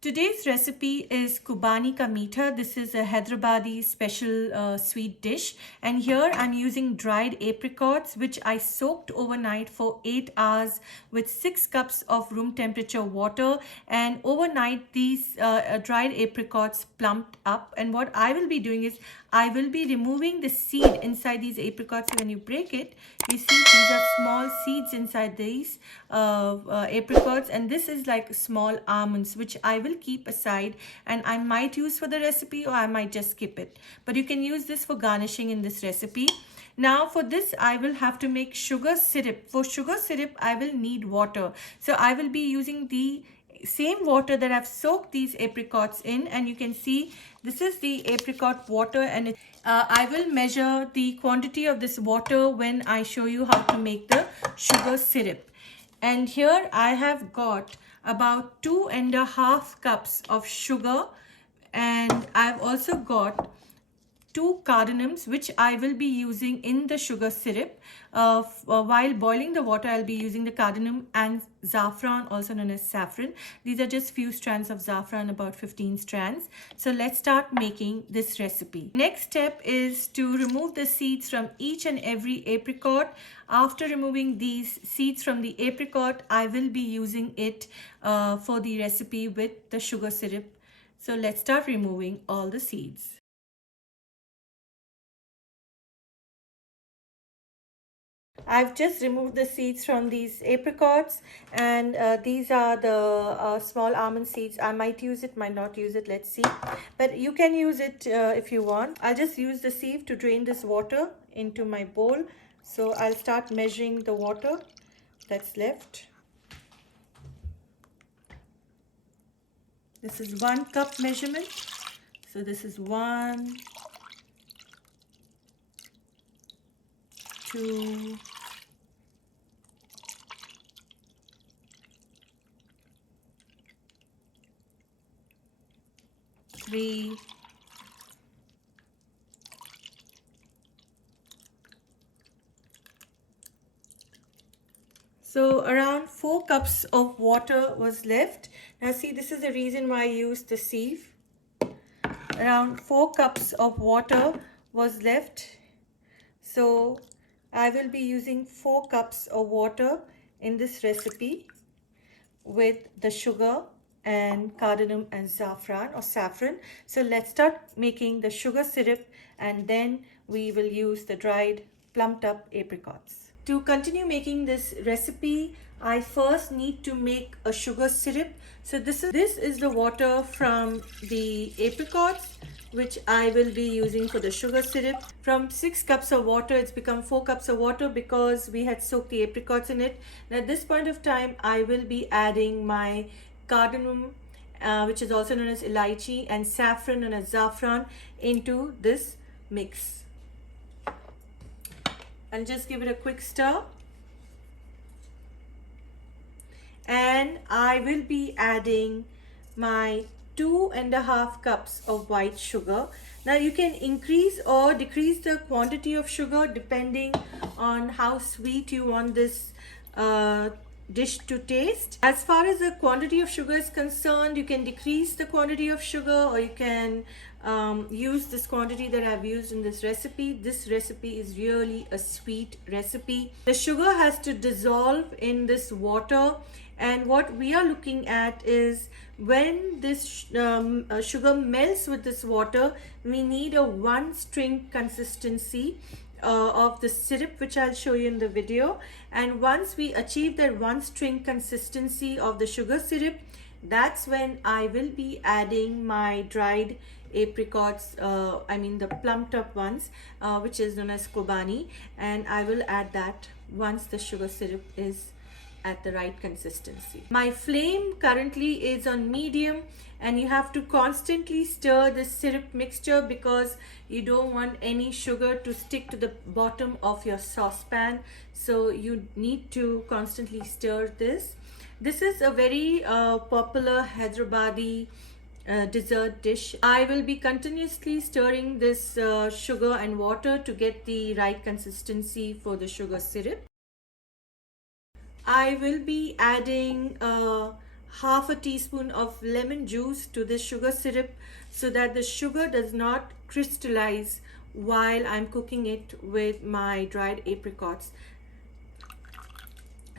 Today's recipe is Kubani Ka Meetha. This is a Hyderabadi special sweet dish. And here I'm using dried apricots, which I soaked overnight for 8 hours with 6 cups of room temperature water. And overnight, these dried apricots plumped up. And what I will be doing is I will be removing the seed inside these apricots. When you break it, you see these are small seeds inside these apricots, and this is like small almonds, which I will keep aside and I might use for the recipe, or I might just skip it. But you can use this for garnishing in this recipe. Now for this, I will have to make sugar syrup. For sugar syrup, I will need water. So I will be using the same water that I've soaked these apricots in, and you can see this is the apricot water, and I will measure the quantity of this water when I show you how to make the sugar syrup. And here I have got about 2.5 cups of sugar, and I've also got 2 cardamoms, which I will be using in the sugar syrup. While boiling the water, I'll be using the cardamom and saffron, also known as saffron. These are just few strands of saffron, about 15 strands. So let's start making this recipe. Next step is to remove the seeds from each and every apricot. After removing these seeds from the apricot, I will be using it for the recipe with the sugar syrup. So let's start removing all the seeds. I've just removed the seeds from these apricots, and these are the small almond seeds. I might use it, might not use it, let's see. But you can use it if you want. I'll just use the sieve to drain this water into my bowl. So I'll start measuring the water that's left. This is 1 cup measurement. So this is 1, 2, 3, 4. Around 4 cups of water was left. Now see, this is the reason why I used the sieve. Around 4 cups of water was left. So I will be using 4 cups of water in this recipe with the sugar and cardamom and saffron. So let's start making the sugar syrup, and then we will use the dried plumped up apricots. To continue making this recipe, I first need to make a sugar syrup. So this is the water from the apricots, which I will be using for the sugar syrup. From 6 cups of water, it's become 4 cups of water because we had soaked the apricots in it. And at this point of time, I will be adding my cardamom, which is also known as elaichi, and saffron and saffron into this mix. And just give it a quick stir. And I will be adding my 2.5 cups of white sugar. Now you can increase or decrease the quantity of sugar depending on how sweet you want this dish to taste. As far as the quantity of sugar is concerned, you can decrease the quantity of sugar, or you can use this quantity that I've used in this recipe. This recipe is really a sweet recipe. The sugar has to dissolve in this water, and what we are looking at is when this sugar melts with this water, we need a 1-string consistency of the syrup, which I'll show you in the video. And once we achieve that 1-string consistency of the sugar syrup, that's when I will be adding my dried apricots, the plumped up ones, which is known as Kubani, and I will add that once the sugar syrup is at the right consistency. My flame currently is on medium, and you have to constantly stir this syrup mixture because you don't want any sugar to stick to the bottom of your saucepan. So you need to constantly stir this. This is a very popular Hyderabadi dessert dish. I will be continuously stirring this sugar and water to get the right consistency for the sugar syrup. I will be adding half a teaspoon of lemon juice to this sugar syrup so that the sugar does not crystallize while I'm cooking it with my dried apricots.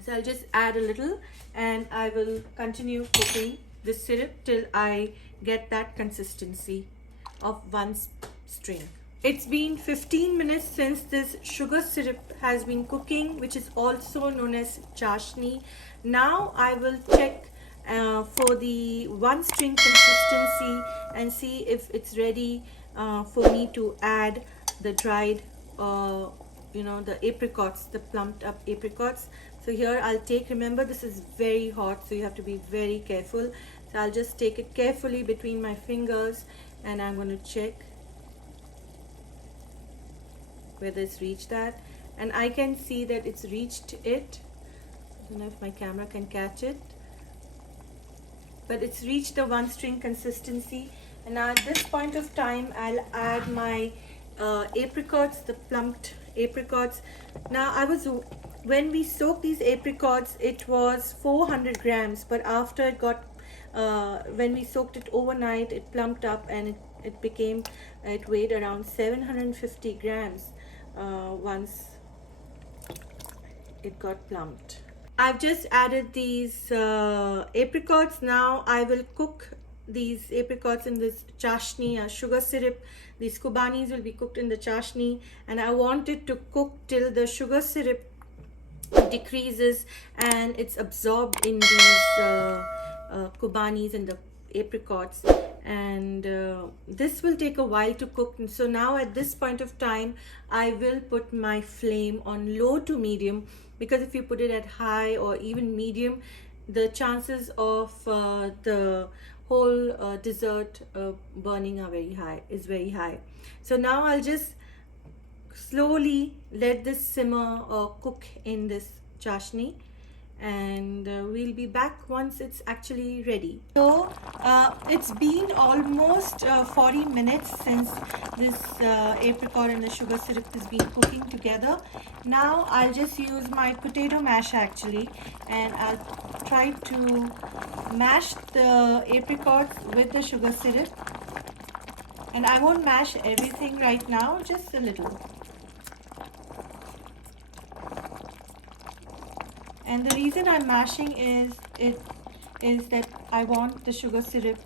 So I'll just add a little and I will continue cooking this syrup till I get that consistency of one string. It's been 15 minutes since this sugar syrup has been cooking, which is also known as chashni. Now I will check for the one string consistency and see if it's ready for me to add the dried the apricots, the plumped up apricots. So here I'll take, remember this is very hot, so you have to be very careful. So I'll just take it carefully between my fingers and I'm going to check whether it's reached that, and I can see that it's reached it. I don't know if my camera can catch it, but it's reached the one string consistency. And now at this point of time I'll add my apricots, the plumped apricots. Now when we soaked these apricots it was 400 grams, but after it got when we soaked it overnight it plumped up and it weighed around 750 grams once it got plumped. I've just added these apricots. Now I will cook these apricots in this chashni, sugar syrup. These kubanis will be cooked in the chashni, and I want it to cook till the sugar syrup decreases and it's absorbed in these kubanis and the apricots, and this will take a while to cook. And so now at this point of time I will put my flame on low to medium, because if you put it at high or even medium, the chances of the whole dessert burning are very high. So now I'll just slowly let this simmer or cook in this chashni, and we'll be back once it's actually ready. So it's been almost 40 minutes since this apricot and the sugar syrup has been cooking together. Now I'll just use my potato mash actually, and I'll try to mash the apricots with the sugar syrup, and I won't mash everything right now, just a little. And the reason I'm mashing is that I want the sugar syrup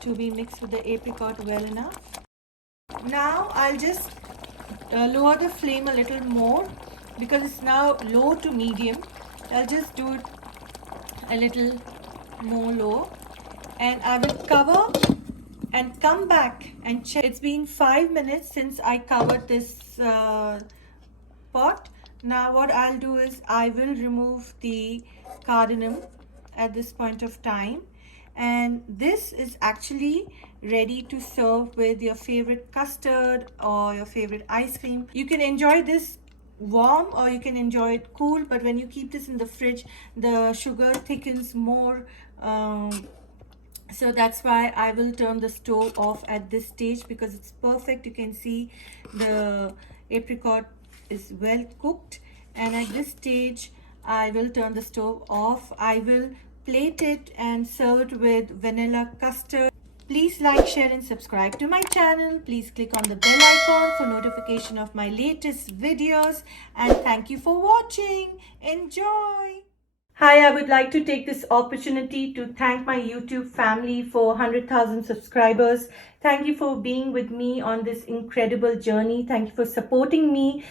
to be mixed with the apricot well enough. Now I'll just lower the flame a little more, because it's now low to medium. I'll just do it a little more low, and I will cover and come back and check. It's been 5 minutes since I covered this pot. Now what I'll do is I will remove the cardamom at this point of time, and this is actually ready to serve with your favorite custard or your favorite ice cream. You can enjoy this warm or you can enjoy it cool, but when you keep this in the fridge the sugar thickens more, so that's why I will turn the stove off at this stage, because it's perfect. You can see the apricot is well cooked, and at this stage I will turn the stove off. I will plate it and serve it with vanilla custard. Please like, share and subscribe to my channel. Please click on the bell icon for notification of my latest videos, and thank you for watching. Enjoy. Hi, I would like to take this opportunity to thank my YouTube family for 100,000 subscribers. Thank you for being with me on this incredible journey. Thank you for supporting me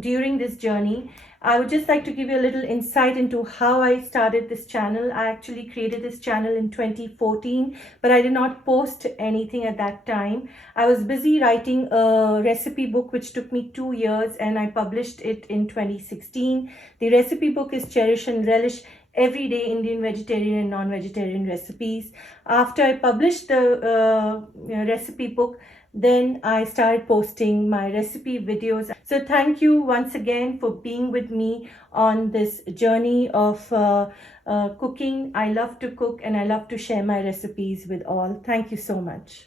during this journey. I would just like to give you a little insight into how I started this channel. I actually created this channel in 2014, but I did not post anything at that time. I was busy writing a recipe book which took me 2 years, and I published it in 2016. The recipe book is Cherish and Relish Everyday Indian Vegetarian and Non-Vegetarian Recipes. After I published the recipe book, then I started posting my recipe videos. So thank you once again for being with me on this journey of cooking. I love to cook and I love to share my recipes with all. Thank you so much.